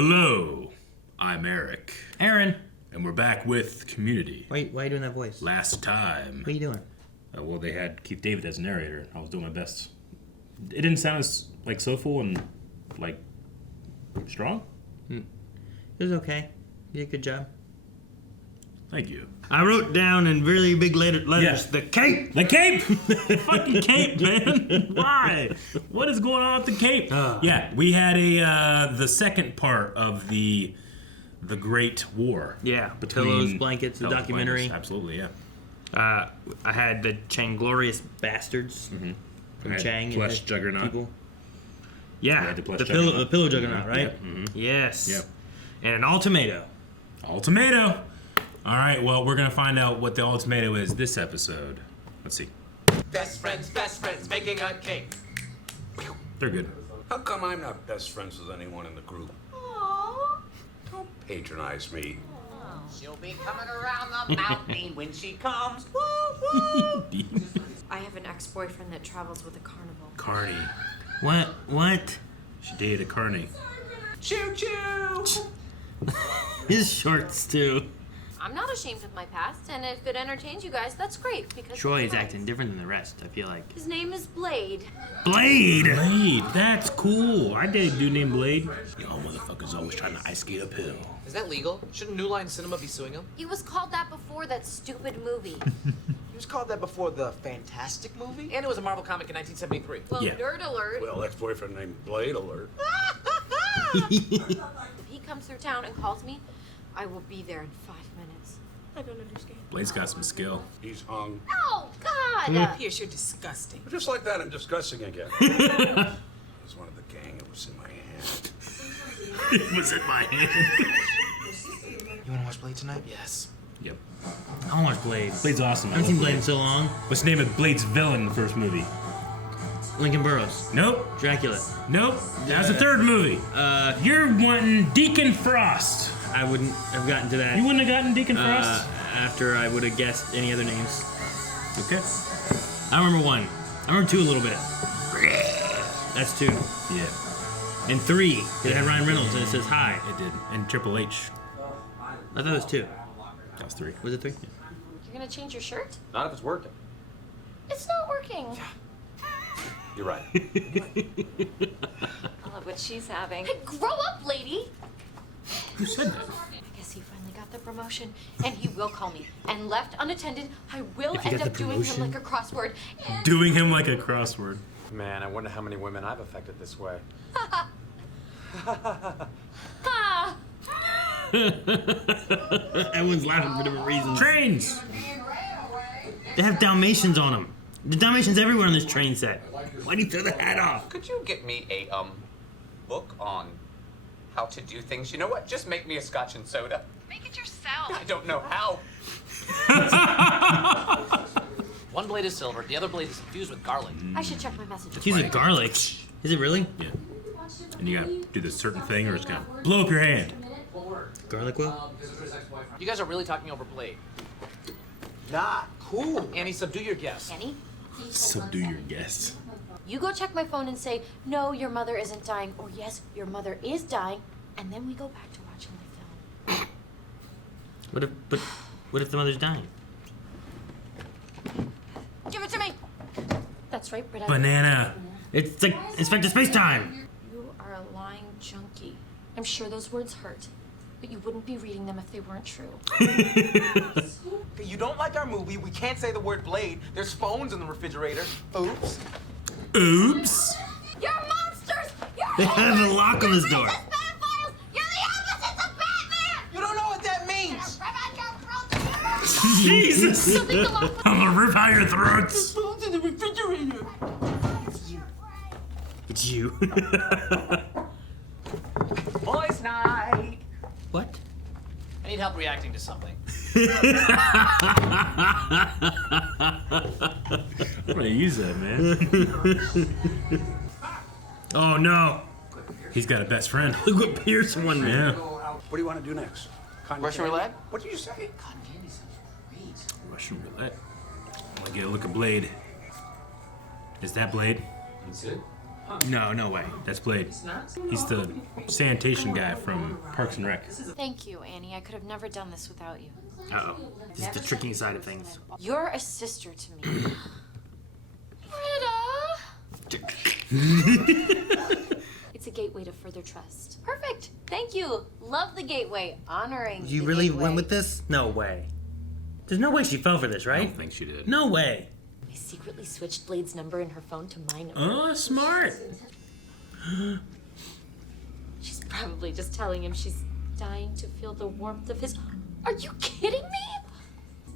Hello, I'm Eric. Aaron. And we're back with Community. Why are you doing that voice? Last time. What are you doing? Well, they had Keith David as narrator. I was doing my best. It didn't sound as like soulful and like strong. It was okay. You did a good job. Thank you. I wrote down in really big letters, Yeah. the cape. The cape! The fucking cape, man. Why? What is going on with the cape? Yeah, we had the second part of the Great War. Yeah, between Pillows, Blankets, the Pillows, documentary. Blankets, absolutely, yeah. I had the Changlorious Bastards from Chang. Plush and Juggernaut. People. Yeah, had the plush the Juggernaut. pillow Juggernaut, right? Yeah. Mm-hmm. Yes. Yep. And an Ultimato. Ultimato. All right, well, we're going to find out what the Ultimato is this episode. Let's see. Best friends making a cake. They're good. How come I'm not best friends with anyone in the group? Aww. Don't patronize me. She'll be coming around the mountain when she comes. Woo, woo. I have an ex-boyfriend that travels with a carnival. Carney. What? She dated a Carney. Choo choo. His shorts, too. I'm not ashamed of my past, and if it entertains you guys, that's great, because Troy is it's acting different than the rest, I feel like. His name is Blade. Blade! Blade, that's cool. I dated a dude named Blade. Y'all motherfuckers always trying to ice skate uphill. Is that legal? Shouldn't New Line Cinema be suing him? He was called that before that stupid movie. He was called that before the Fantastic movie? And it was a Marvel comic in 1973. Well, Yeah. nerd alert. Well, ex-boyfriend named Blade alert. If he comes through town and calls me, I will be there in 5 minutes. I don't understand. Blade's got some skill. He's hung. Oh, God! Pierce, you're disgusting. Just like that, I'm discussing again. It was one of the gang. It was in my hand. It was in my hand. You wanna watch Blade tonight? Yes. Yep. I want to watch Blade. Blade's awesome. I haven't seen Blade in so long. What's the name of Blade's villain in the first movie? Lincoln Burrows. Nope. Dracula. Nope. That was the third movie. You're wanting Deacon Frost. I wouldn't have gotten to that. You wouldn't have gotten Deacon Frost? After I would have guessed any other names. Okay. I remember one. I remember two a little bit. That's two. Yeah, And three. It had Ryan Reynolds and it says hi. it did. And Triple H. I thought it was two. That was three. Was it three? You're gonna change your shirt? Not if it's working. It's not working. You're right. I love what she's having. Hey, grow up, lady! Who said that? I guess he finally got the promotion, and he will call me. And left unattended, I will If he end got up the doing him promotion? like a crossword. And Doing him like a crossword. Man, I wonder how many women I've affected this way. ha! Everyone's laughing for different reasons. Trains! They have Dalmatians on them. The Dalmatians everywhere on this train set. Why do you throw the hat off? Could you get me a book on how to do things? You know what? Just make me a scotch and soda. Make it yourself. I don't know how. One blade is silver, the other blade is infused with garlic. I should check my messages. He's a garlic. Is it really? Yeah. And you gotta do this certain thing or it's gonna blow up your hand. Garlic will? You guys are really talking over Blade. Nah, cool. Annie, subdue your guests. Annie, Subdue your guests. you go check my phone and say, no, your mother isn't dying, or yes, your mother is dying, and then we go back to watching the film. What if the mother's dying? Give it to me! That's right, Britta. Banana. It's like Inspector Space Time. You are a lying junkie. I'm sure those words hurt, but you wouldn't be reading them if they weren't true. You don't like our movie, we can't say the word Blade. There's phones in the refrigerator. Oops. Oops. You're monsters! You're They have a lock on this door. pedophiles! You're the opposites of Batman! You don't know what that means! Jesus. You'll think the lock was I'm gonna rip out your throats. Phones in the refrigerator. It's you. Boys' night. What? I need help reacting to something. I'm gonna use that, man. Oh no. He's got a best friend. Look what Pierce won, man. Yeah. What do you want to do next? Cotton Russian candy? roulette? What did you say? Cotton candy sounds great. Russian roulette. I wanna get a look at Blade. Is that Blade? That's it. No way. That's Blade. He's the sanitation guy from Parks and Rec. Thank you, Annie. I could have never done this without you. Uh-oh. This is the tricking side of things. You're a sister to me. Britta! It's a gateway to further trust. Perfect. Thank you. Love the gateway. Honoring You the really gateway. went with this? No way. There's no way she fell for this, I right? don't think she did. No way. I secretly switched Blade's number in her phone to my number. Oh, smart. She's probably just telling him she's dying to feel the warmth of his... Are you kidding me?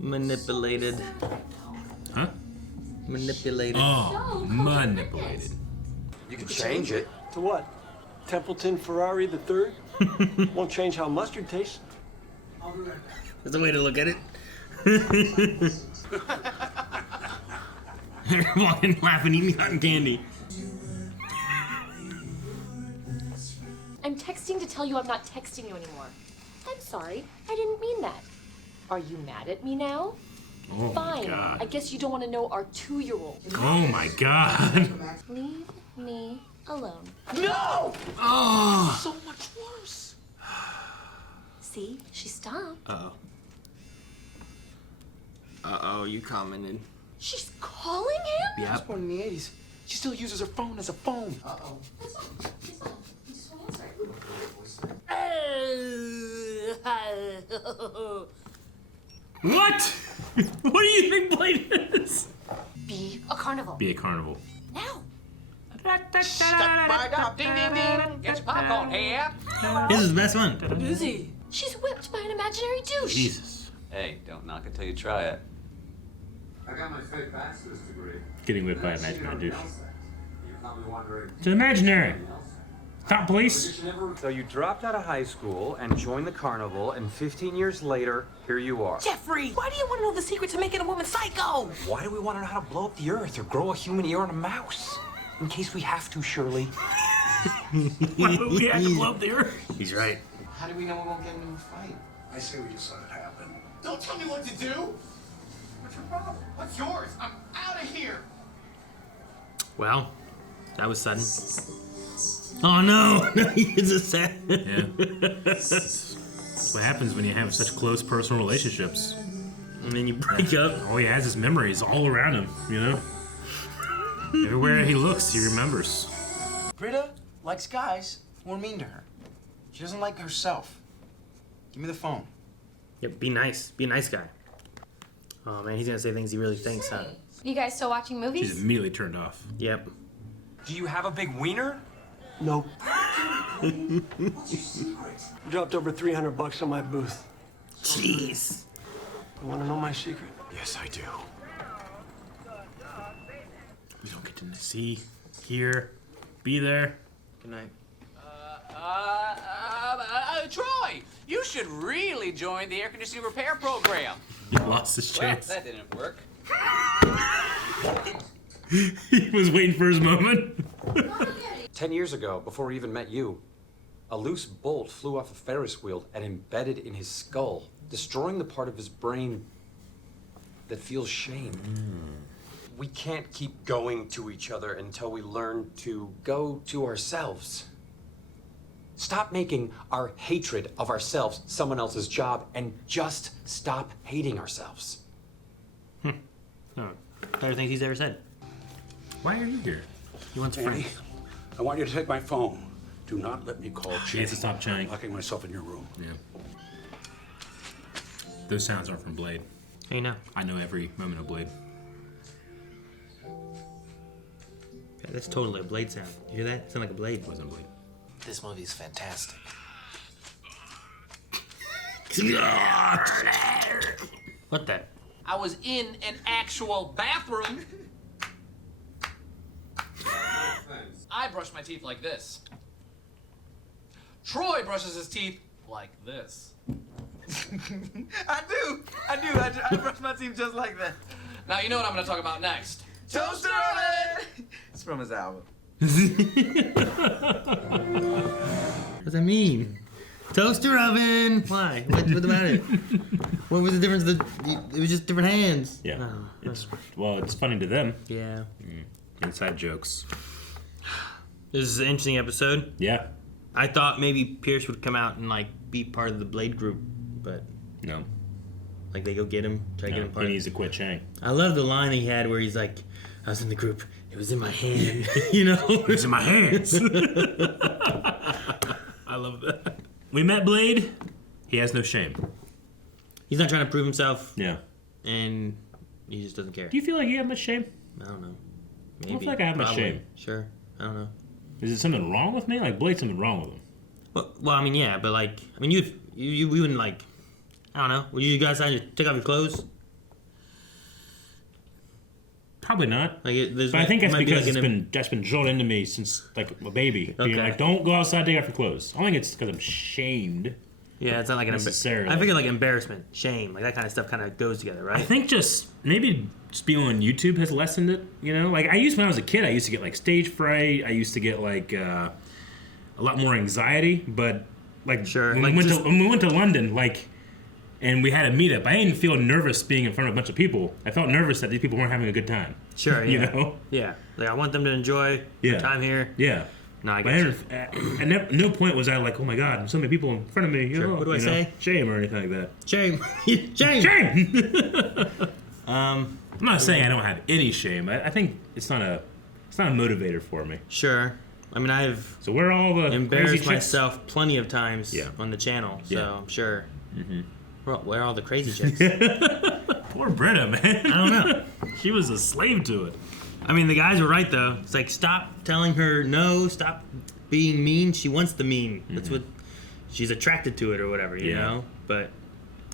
Manipulated. Huh? Manipulated. Oh, manipulated. You can change it. To what? Templeton Ferrari the third? Won't change how mustard tastes. That's a way to look at it. Walking, laughing, eating cotton candy. I'm texting to tell you I'm not texting you anymore. I'm sorry. I didn't mean that. Are you mad at me now? Oh Fine. my god. I guess you don't want to know our 2-year-old. Oh my god. Leave me alone. No! Oh. So much worse. See? She stopped. Uh-oh. Uh-oh, you commented. She's calling him? She was born in the 80s. She still uses her phone as a phone. Uh-oh. That's all. She's fine. You just want to answer. What? What do you think Blade is? Be a carnival. Be a carnival. Now. Step right up, ding ding ding. Get your popcorn here. This is the best one. Busy. She's whipped by an imaginary douche. Jesus. Hey, don't knock it till you try it. I got my fake bachelor's degree. Getting whipped by an imaginary douche. You're probably wondering. It's imaginary. Stop, police. So you dropped out of high school and joined the carnival, and 15 years later, here you are. Jeffrey, why do you want to know the secret to making a woman psycho? Why do we want to know how to blow up the earth or grow a human ear on a mouse? In case we have to, Shirley. Why would we have to blow up the earth? He's right. How do we know we won't get into a fight? I say we just let it happen. Don't tell me what to do. What's your problem? What's yours? I'm out of here. Well, that was sudden. Oh no! No, it's a sad. Yeah. That's what happens when you have such close personal relationships. And then you break up. All he has is memories all around him, you know? Everywhere he looks, he remembers. Britta likes guys who are mean to her. She doesn't like herself. Give me the phone. Yep, be nice. Be a nice guy. Oh man, he's gonna say things he really thinks, huh? You guys still watching movies? She's immediately turned off. Yep. Do you have a big wiener? Nope. Dropped over $300 on my booth. Jeez. You want to know my secret? Yes, I do. We don't get to see, hear, be there. Good night. Troy, you should really join the air conditioning repair program. He lost his Well, chance. that didn't work. He was waiting for his moment. 10 years ago, before he even met you, a loose bolt flew off a Ferris wheel and embedded in his skull, destroying the part of his brain that feels shame. We can't keep going to each other until we learn to go to ourselves. Stop making our hatred of ourselves someone else's job and just stop hating ourselves. No, better things he's ever said. Why are you here? He wants Annie, friends. I want you to take my phone. Do not let me call She has to stop Chang. Chang. I'm locking myself in your room. Yeah. Those sounds aren't from Blade. Hey, now. I know every moment of Blade. Yeah, that's totally a blade sound. You hear that? It sounds like a blade. It wasn't Blade. This movie is fantastic. What the? I was in an actual bathroom. I brush my teeth like this. Troy brushes his teeth like this. I do. I brush my teeth just like that. Now you know what I'm going to talk about next. Toaster oven! It's from his album. What does that mean? Toaster oven! Why? What about it? What was the difference? It was just different hands. Yeah. Oh, It's funny to them. yeah. Inside jokes. This is an interesting episode. Yeah. I thought maybe Pierce would come out and like be part of the Blade group, but No. like they go get him, try to get him part. He needs to quit Shang. I love the line he had where he's like, "I was in the group. It was in my hand." You know, It was in my hands. I love that. We met Blade. He has no shame. He's not trying to prove himself, Yeah. and he just doesn't care. Do you feel like you have much shame? I don't know. I don't feel like I have much shame. Sure. I don't know. Is it something wrong with me? Like Blade's something wrong with him. Well, I mean, yeah, but like, I mean, you wouldn't like, I don't know. Would you guys decide to take off your clothes? Probably not. Like, But I think that's because that's been drilled into me since like a baby. Being Okay. like, don't go outside, take off your clothes. I think it's because I'm shamed. Yeah, it's not like an Necessarily. I figure like embarrassment, shame, like that kind of stuff kind of goes together, right? I think just maybe just being on YouTube has lessened it. You know, like when I was a kid, I used to get like stage fright. I used to get like a lot more anxiety. But like Sure, when, like when we went to London, like, and we had a meetup, I didn't feel nervous being in front of a bunch of people. I felt nervous that these people weren't having a good time. Sure, yeah. You know? Yeah, like I want them to enjoy their time here. Yeah. No, I But get you. at no point was I like, oh my god, so many people in front of me. Sure. Oh, What do I say? Shame or anything like that. Shame, shame, Shame. I'm not saying I don't have any shame. I think it's not a motivator for me. Sure. I mean, I've So where are all the embarrassed crazy chicks? myself plenty of times Yeah. on the channel, so Yeah. I'm sure. Mm-hmm. Where are all the crazy chicks? Poor Britta, man. I don't know. She was a slave to it. I mean, the guys were right though. It's like, stop telling her no, stop being mean. She wants the mean. That's what she's attracted to it or whatever, you Yeah. know? But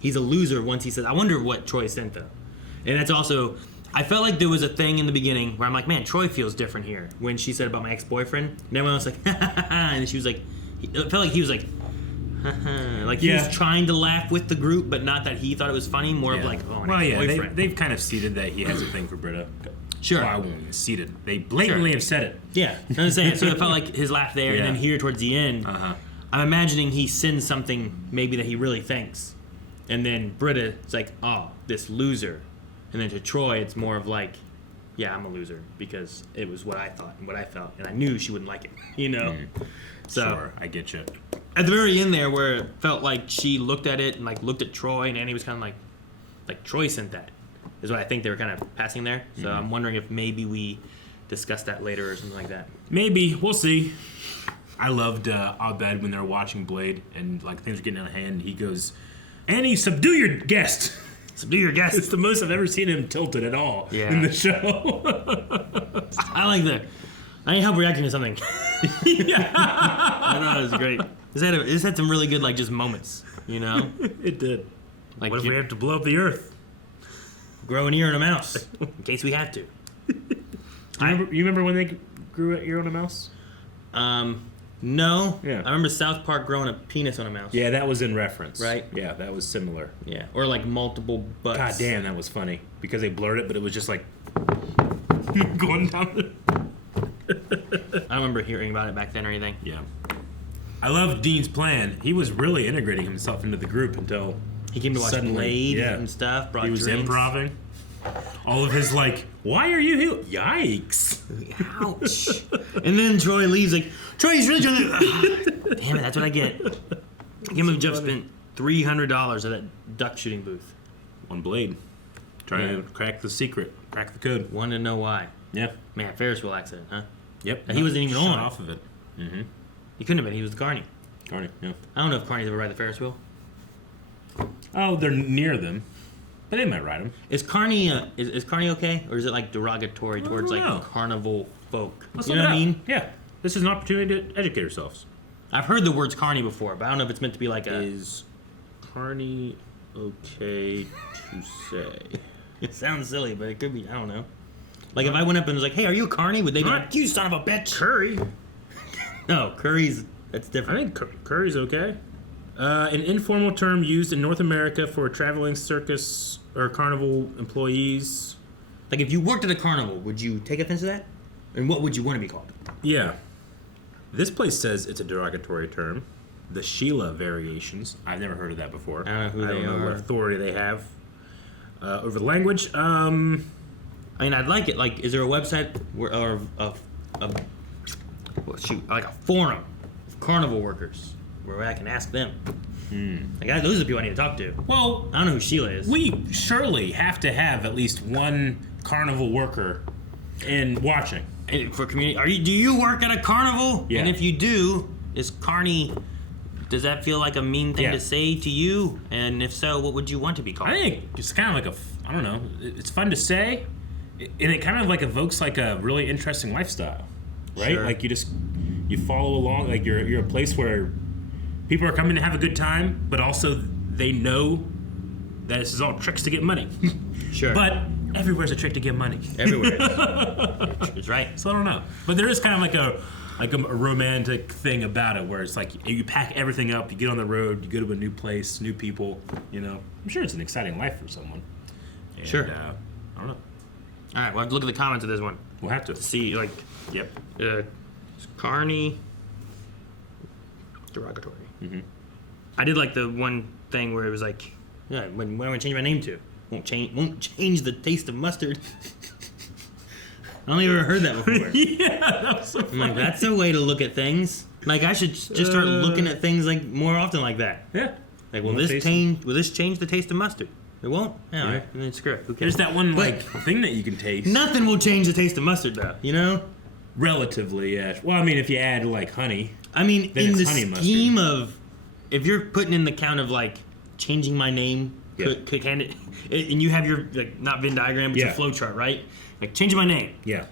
he's a loser once he says, I wonder what Troy sent though. And that's also, I felt like there was a thing in the beginning where I'm like, man, Troy feels different here. When she said about my ex-boyfriend, and everyone else like, ha ha ha, and she was like, it felt like he was like, like he was trying to laugh with the group, but not that he thought it was funny. More of like, oh, an ex-boyfriend. they've kind of seeded that he has a thing for Britta. Sure. Well, I won't even seeded. They blatantly have said it. Yeah, I'm saying. So it felt like his laugh there, and then here towards the end, I'm imagining he sends something maybe that he really thinks, and then Britta is like, "Oh, this loser," and then to Troy, it's more of like, "Yeah, I'm a loser because it was what I thought and what I felt, and I knew she wouldn't like it," you know. So Sure, I get you. at the very end there, where it felt like she looked at it and like looked at Troy, and Annie was kind of like Troy sent that. Is what I think they were kind of passing there. So I'm wondering if maybe we discuss that later or something like that. Maybe. We'll see. I loved Abed when they were watching Blade and like things were getting out of hand. He goes, Annie, subdue your guest. Subdue your guest. It's the most I've ever seen him tilted at all in the show. I like that. I need help reacting to something. I know, it was great. This had some really good like just moments, you know? It did. Like, What if we have to blow up the Earth? grow an ear on a mouse in case we have to. You remember when they grew an ear on a mouse? No. Yeah. I remember South Park growing a penis on a mouse. Yeah, that was in reference. Right? Yeah, that was similar. Yeah. Or like multiple butts. God damn, that was funny. Because they blurred it, but it was just like going down the... I don't remember hearing about it back then or anything. Yeah. I love Dean's plan. He was really integrating himself into the group until he came to watch Blade and stuff. Brought he was drinks. improving. All of his like, why are you here? Yikes! Ouch! And then Troy leaves like, Troy's really trying to. Damn it! That's what I get. I can't believe Jeff spent $300 at that duck shooting booth. On Blade, trying to crack the secret, crack the code. Wanted to know why. Yeah. Man, Ferris wheel accident, huh? Yep. And he wasn't even Shot on. off of it. Mm-hmm. He couldn't have been. He was the Carney. Carney. Yeah. I don't know if Carney's ever ride the Ferris wheel. Oh, they're near them, but they might ride them. Is Carney is Carney okay, or is it like derogatory towards like know. carnival folk? Let's You look know what it I up. mean? Yeah. This is an opportunity to educate ourselves. I've heard the words Carney before, but I don't know if it's meant to be like a. Is Carney okay to say? It sounds silly, but it could be. I don't know. Like if I went up and was like, "Hey, are you a Carney?" Would they be like, "You son of a bitch"? Curry. No, Curry's. That's I different. think Curry's okay. An informal term used in North America for traveling circus or carnival employees. Like if you worked at a carnival, would you take offense to that? And what would you want to be called? Yeah. This place says it's a derogatory term. The Sheila variations. I've never heard of that before. I don't know who they know are. what authority they have over the language. I mean, I'd like it. Like, is there a website where, or a like a forum of Carnival workers where I can ask them. Like, those are the people I need to talk to. Well, I don't know who Sheila is. we surely have to have at least one Carnival worker in watching. And for community, do you work at a carnival? Yeah. And if you do, is Carney? Does that feel like a mean thing Yeah. to say to you? And if so, what would you want to be called? I think it's kind of like I don't know. It's fun to say, and it kind of like evokes like a really interesting lifestyle, right? Sure. Like you follow along. Like you're a place where people are coming to have a good time, but also they know that this is all tricks to get money. Sure. But everywhere's a trick to get money. Everywhere. It's right. So I don't know. But there is kind of like a romantic thing about it, where it's like you pack everything up, you get on the road, you go to a new place, new people. You know, I'm sure it's an exciting life for someone. And, Sure. I don't know. All right, we'll have to look at the comments of this one. We'll have to. See, like, Yep. Carney. Derogatory. I did like the one thing where it was like, yeah, what am I gonna change my name to? Won't change the taste of mustard. I only ever heard that before. Yeah, that was so I'm funny. like, that's a way to look at things. Like, I should just start looking at things like more often like that. Yeah. Like, will Won't this change the taste of mustard? It won't. Yeah, all right. And then screw it. Who cares? There's that one But- like thing that you can taste. Nothing will change the taste of mustard, though. You know. Relatively, yeah. Well, I mean, if you add like honey. I mean, Then in it's the honey mustard. scheme of, if you're putting in the count of like changing my name, Yeah. can it, and you have your like not Venn diagram, it's Yeah. a flow chart, right? Like changing my name, Yeah.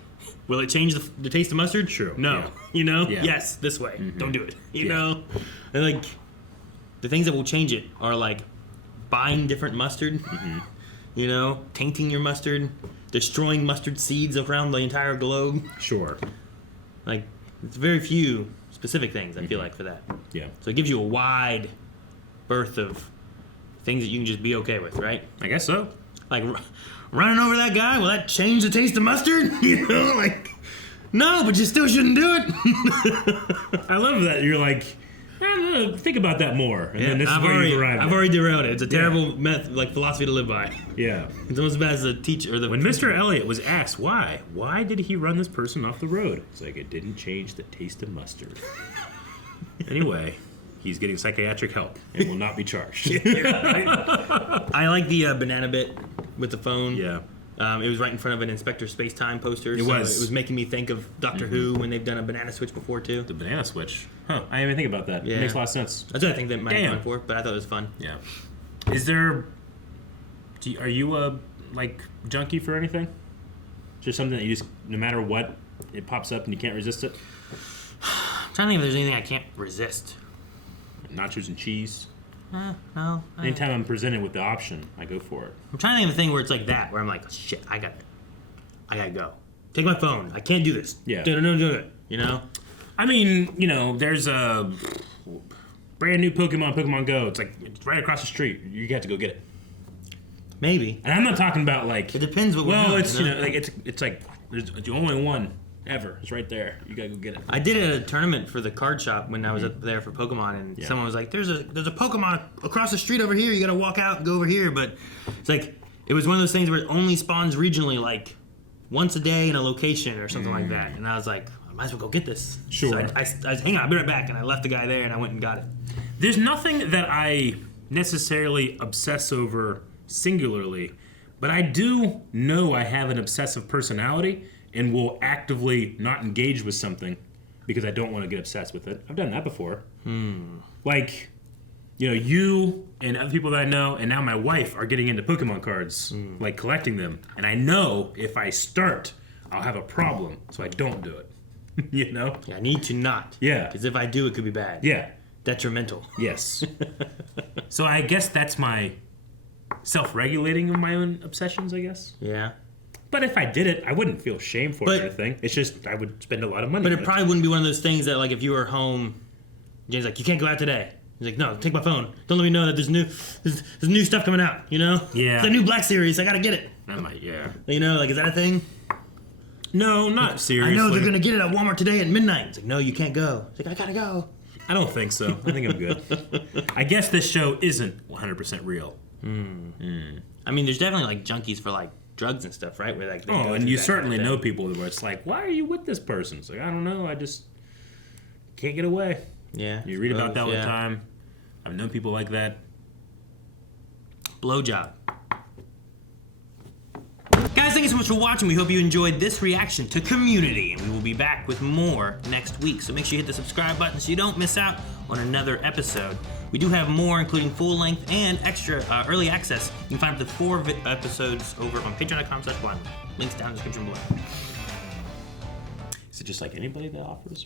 will it change the taste of mustard? Sure, No. yeah. You know. Yeah. Yes. This way. Don't do it. You Yeah. know. And like, the things that will change it are like buying different mustard. You know, tainting your mustard, destroying mustard seeds around the entire globe. Sure. Like, it's very few specific things, I feel like, for that. Yeah. So it gives you a wide berth of things that you can just be okay with, right? I guess so. Like, running over that guy, will that change the taste of mustard? You know, like, no, but you still shouldn't do it. I love that you're like, I don't know, think about that more. And then this is where you've arrived. I've already derailed it. It's a terrible philosophy to live by. Yeah. It's almost as bad as the teacher or the. When Mr. Elliot was asked why did he run this person off the road? It's like, it didn't change the taste of mustard. Anyway, he's getting psychiatric help and will not be charged. I like the banana bit with the phone. Yeah. It was right in front of an Inspector Space-Time poster. It was. It was making me think of Doctor Who when they've done a banana switch before, too. The banana switch. Huh. I didn't even think about that. Yeah. It makes a lot of sense. That's what I think that might have Damn. gone for, but I thought it was fun. Yeah. Is there... Are you a, like, junkie for anything? Just something that you just, no matter what, it pops up and you can't resist it? I'm trying to think if there's anything I can't resist. Nachos and cheese? No. Anytime I'm presented with the option, I go for it. I'm trying to think of a thing where it's like that, where I'm like, shit, I gotta go. Take my phone. I can't do this. Yeah. Do it. You know? I mean, you know, there's a brand new Pokemon Go. It's like, it's right across the street. You got to go get it. Maybe. And I'm not talking about like... It depends what we're Well, doing, it's, you know, like, it's like, there's only one ever. It's right there. You got to go get it. I did it at a tournament for the card shop when I was up there for Pokemon, and someone was like, there's a Pokemon across the street over here. You gotta walk out and go over here. But it's like, it was one of those things where it only spawns regionally, like once a day in a location or something like that. And I was like, I might as well go get this. Sure. So I was, hang on, I'll be right back. And I left the guy there and I went and got it. There's nothing that I necessarily obsess over singularly, but I do know I have an obsessive personality and will actively not engage with something because I don't want to get obsessed with it. I've done that before. Like, you know, you and other people that I know, and now my wife are getting into Pokemon cards, like collecting them. And I know if I start, I'll have a problem, so I don't do it. You know? Yeah, I need to not. Yeah. Because if I do, it could be bad. Yeah. Detrimental. Yes. So I guess that's my self-regulating of my own obsessions, I guess. Yeah. But if I did it, I wouldn't feel shame for it But- or anything. It's just I would spend a lot of money. But on it probably wouldn't be one of those things that, like, if you were home, James like, you can't go out today. He's like, no, take my phone. Don't let me know that there's new stuff coming out. You know? Yeah. It's a new Black Series. I gotta get it. I might, yeah. You know, like, is that a thing? No, not seriously. I know they're gonna get it at Walmart today at midnight. It's like, no, you can't go. It's like, I gotta go. I don't think so. I think I'm good. I guess this show isn't 100% real. I mean, there's definitely like junkies for like drugs and stuff, right? Where like they go Oh, and through you that certainly kind of know people where it's like, why are you with this person? It's like, I don't know. I just can't get away. Yeah. You read about that all the yeah. time. I've known people like that. Blowjob. Guys, thank you so much for watching. We hope you enjoyed this reaction to Community, and we will be back with more next week. So make sure you hit the subscribe button so you don't miss out on another episode. We do have more, including full length and extra early access. You can find up to 4 episodes over on patreon.com/blind. Links down in the description below. Is it just like anybody that offers?